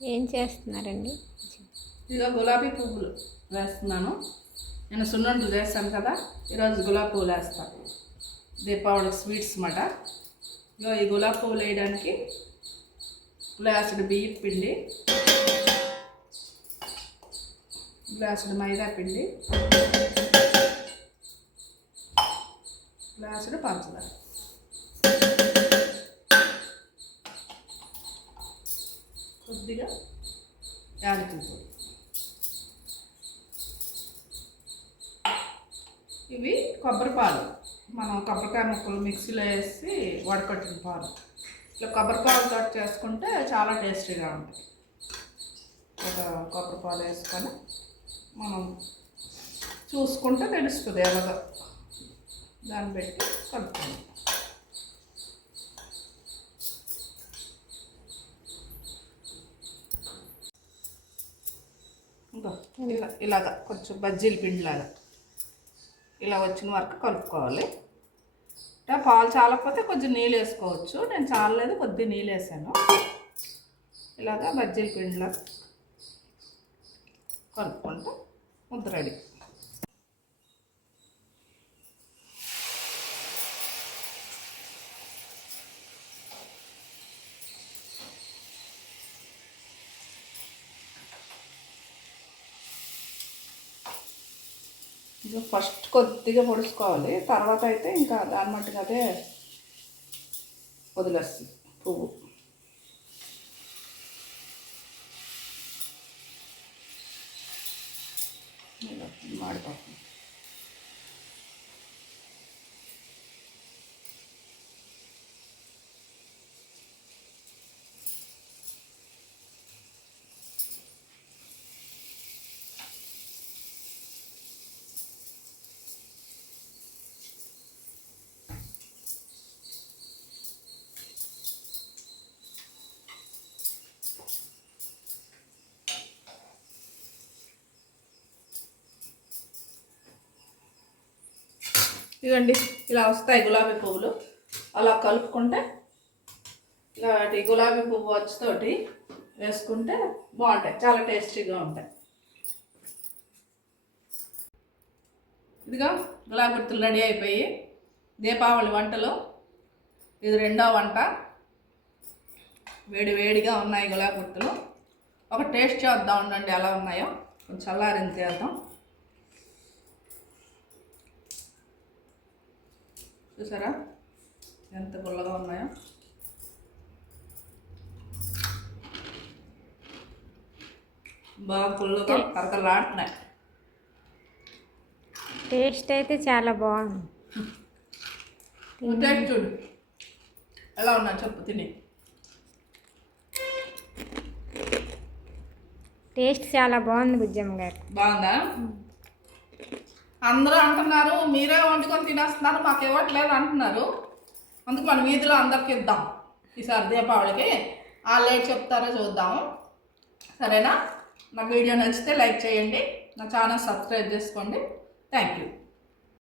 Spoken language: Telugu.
ఏం చేస్తున్నారండి? ఇదిగో గులాబీ పువ్వులు వేస్తున్నాను. నేను సున్నుండలు చేస్తాను కదా, ఈరోజు గులాబీ పువ్వులు వేస్తాను. దీపావళి స్వీట్స్ మాట. ఇగో ఈ గులాబీ పువ్వులు వేయడానికి గ్లాసుడు బియ్యం పిండి, గ్లాసుడు మైదా పిండి, గ్లాసుడు పంచదార, కొద్దిగా యాలకుల పొడి. ఇవి కొబ్బరి పాలు, మనం కొబ్బరికాయ ముక్కలు మిక్సీలో వేసి వడకట్టిన పాలు. ఇట్లా కొబ్బరి పాలతో చేసుకుంటే చాలా టేస్టీగా ఉంటాయి. ఒక కొబ్బరి పాలు వేసుకొని మనం చూసుకుంటే తెలుస్తుంది ఎలాగో, దాన్ని పెట్టి కలుపుకోండి. ఇలాగా కొంచెం బజ్జీల పిండిలాగా ఇలా వచ్చిన వరకు కలుపుకోవాలి. పాలు చాలకపోతే కొంచెం నీళ్ళు వేసుకోవచ్చు. నేను చాలలేదు, కొద్దిగా నీళ్ళు వేసాను. ఇలాగా బజ్జీల పిండిలా కలుపుకుంటే ముద్ద రెడీ. ఇది ఫస్ట్ కొద్దిగా పొడుచుకోవాలి, తర్వాత అయితే ఇంకా దాని మట్టుకు అదే వదిలేస్తుంది పువ్వు. మాడిపోతుంది. ఇవ్వండి, ఇలా వస్తాయి గులాబీ పువ్వులు. అలా కలుపుకుంటే ఇలాంటి గులాబీ పువ్వు వచ్చుతోటి వేసుకుంటే బాగుంటాయి, చాలా టేస్టీగా ఉంటాయి. ఇదిగా గులాబీ గుర్తులు రెడీ అయిపోయి దీపావళి వంటలు ఇది రెండో వంట. వేడి వేడిగా ఉన్నాయి గులాబీ గుర్తులు. ఒక టేస్ట్ చేద్దాం, ఉండండి ఎలా ఉన్నాయో. కొంచెం చల్లారింది చేద్దాం. చూసారా ఎంత పుల్లగా ఉన్నాయో. బాగా పుల్లగా కరకలాడుతున్నాయి. టేస్ట్ అయితే చాలా బాగుంది. టేస్ట్ చూడు ఎలా ఉన్నా చెప్పు, తిని. టేస్ట్ చాలా బాగుంది బుజ్జమ్మ గారు. బాగుందా? అందరూ అంటున్నారు మీరే వండుకొని తినేస్తున్నారు, మాకు ఇవ్వట్లేదు అంటున్నారు. అందుకు మనం వీధిలో అందరికి ఇద్దాం ఈసారి దీపావళికి. వాళ్ళు ఏం చెప్తారో చూద్దాము, సరేనా? నా వీడియో నచ్చితే లైక్ చేయండి, నా ఛానల్ సబ్స్క్రైబ్ చేసుకోండి. Thank you.